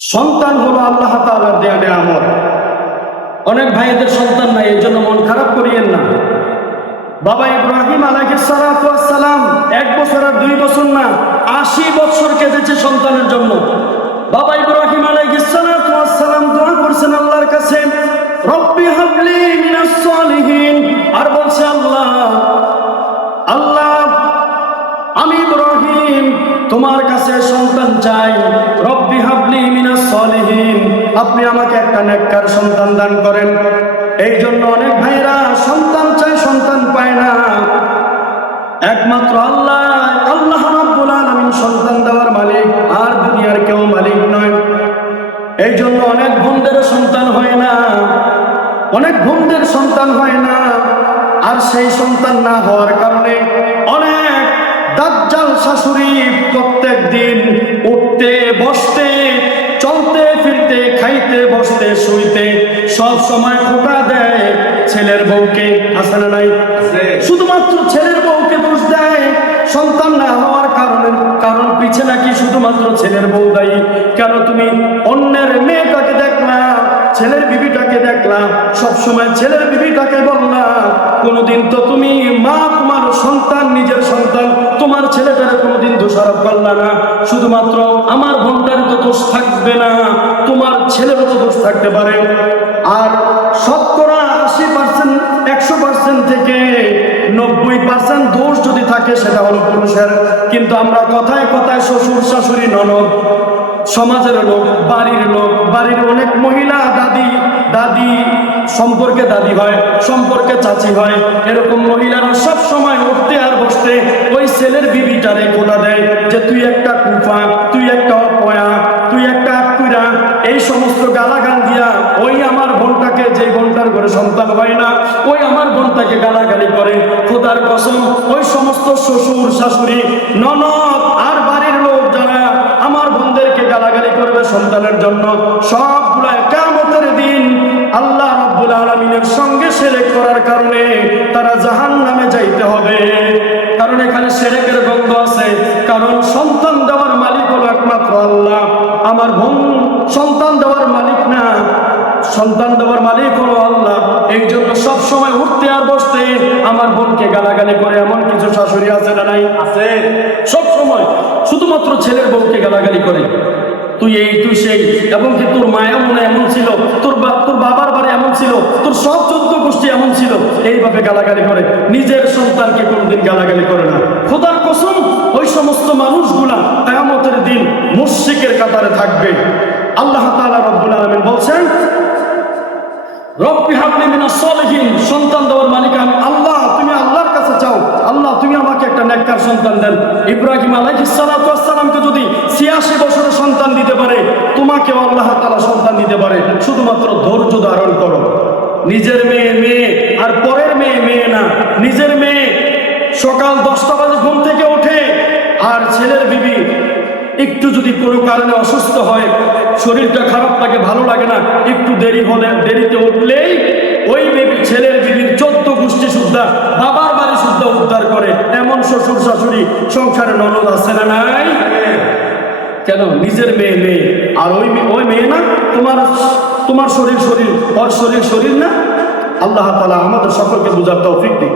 সন্তান হলো আল্লাহ তাআলার দেয়া নিয়ামত। অনেক ভাইদের সন্তান নাই, এই জন্য মন খারাপ করিয়েন না। বাবা ইব্রাহিম আলাইহিস সালাতু ওয়াস সালাম 1 বছর আর 2 বছর না, 80 বছর কেঁদেছে সন্তানের জন্য। বাবা ইব্রাহিম আলাইহিস সালাতু ওয়াস সালাম দোয়া করছেন আল্লাহর কাছে, রব্বি হাবলি মিনাস সালিহিন, আর বলছে আল্লাহ আমি ইব্রাহিম তোমার কাছে সন্তান চাই, রব্বি হাবলি মিনাস সালিহিন, আপনি আমাকে একটা নেককার সন্তান দান করেন। এই জন্য অনেক ভাইরা সন্তান চায়, সন্তান পায় না। একমাত্র আল্লাহ রাব্বুল আলামিন সন্তান দেওয়ার মালিক, আর দুনিয়ার কেউ মালিক নয়। এই জন্য অনেক বোনদের সন্তান হয় না, অনেক বোনদের সন্তান হয় না। আর সেই সন্তান না হওয়ার কারণে অনেক দাজ্জাল শাশুড়ি প্রত্যেক দিন উঠতে বসতে, চলতে ফিরতে, খাইতে বসতে শুইতে সব সময় খোঁটা দেয় ছেলের বউকে। আছে না নাই? শুধুমাত্র ছেলের বউকে দোষ দেয় সন্তান না হওয়ার কারণ পিছে নাকি শুধুমাত্র ছেলের বউ দায়ী। কেন তুমি অন্যের মেয়েটাকে দেখলা, ছেলের বিবিটাকে দেখলা, সবসময় ছেলের বিবিটাকে বললা, কোনোদিন তো তুমি মা তোমার সন্তান, নিজের সন্তান তোমার ছেলেটারে কোনোদিন দোষারোপ করলা না। শুধুমাত্র আমার বোনটার তো দোষ থাকবে না, তোমার ছেলেরও তো দোষ থাকতে পারে। আর শতকরা 80%, 100% থেকে 90% দোষ যদি থাকে সেটা হলো পুরুষের। কিন্তু আমরা কথায় কথায় শ্বশুর শাশুড়ি ননদ, সমাজের লোক, বাড়ির লোক, বাড়ির অনেক মহিলা, দাদি সম্পর্কে দাদি হয়, সম্পর্কে চাচি হয়, এরকম মহিলারা সব সময় উঠতে আর বসতে ওই ছেলের বিবিটারে খোলা দেয় যে তুই একটা কুফা, তুই একটা অপয়া, তুই একটা আকুরা, এই সমস্ত গালাগাল দিয়া ওই আমার বোনটাকে, যে বোনটার ঘরে সন্তান হয় না, ওই আমার বোনটাকে গালাগালি করে। খোদার কসম, ওই সমস্ত শ্বশুর শাশুড়ি ননদ আর বাড়ির লোক যারা আমার বোনদেরকে গালাগালি করবে সন্তানের জন্য, সবগুলা কিয়ামতের দিন আল্লাহ রাব্বুল আলামিনের সঙ্গে শিরক করার কারণে তারা জাহান্নামে যাইতে হবে। কারণ এখানে শিরকের গন্ধ আছে। কারণ সন্তান দেওয়ার মালিক হলো একমাত্র আল্লাহ। আমার বোন সন্তান দেওয়ার মালিক না, সন্তান দেওয়ার মালিক হলো আল্লাহ। এই জন্য সব সময় উঠতে আর বসতে আমার বোনকে গালাগালি করে এমন কিছু শাশুড়ি আছে না নাই? আছে। সব সময় শুধুমাত্র ছেলের বউকে গালাগালি করে, তুই এই তুই সেই, এবং কি তোর মায়া মনে এমন ছিল, তোর বাবার বাড়ি এমন ছিল, তোর সব 14 গোষ্ঠী এমন ছিল, এইভাবে গালাগালি করে। নিজের সন্তানকে কোনোদিন গালাগালি করে না। খোদার কসম, ওই সমস্ত মানুষগুলা কিয়ামতের দিন মুশরিকের কাতারে থাকবে। আল্লাহ তাআলা রব্বুল আলামিন বলছেন, রব্বি হাবলি মিনাস সালিহিন, সন্তান দেওয়ার মালিক আমি আল্লাহ। তুমি আল্লাহর কাছে চাও, আল্লাহ তুমি আমাকে একটা নেককার সন্তান দেন। ইব্রাহিম আলাইহিস সালাতু ওয়াস সালামকে যদি 86 বছরের সন্তান দিতে পারে, তোমাকেও আল্লাহ তাআলা সন্তান দিতে পারে। শুধুমাত্র ধৈর্য ধারণ করো। নিজের মেয়ে আর পরের মেয়ে না। নিজের মেয়ে সকাল 10টা বাজে ঘুম থেকে ওঠে, আর ছেলের বিবি একটু যদি কোনো কারণে অসুস্থ হয়, শরীরটা খারাপ লাগে, ভালো লাগে না, একটু দেরিতে উঠলেই ওই ছেলের বিবির 14 গোষ্ঠী সুদ্ধা, বাবার বাড়ি সুদ্ধা উদ্ধার করে। এমন শ্বশুর শাশুড়ি সংসারে ননদ আছে না নাই? কেন? নিজের মেয়ে আর ওই মেয়ে না, তোমার শরীর, ওর শরীর না। আল্লাহ তাআলা আমাদের সকলকে বুঝার তৌফিক দিন।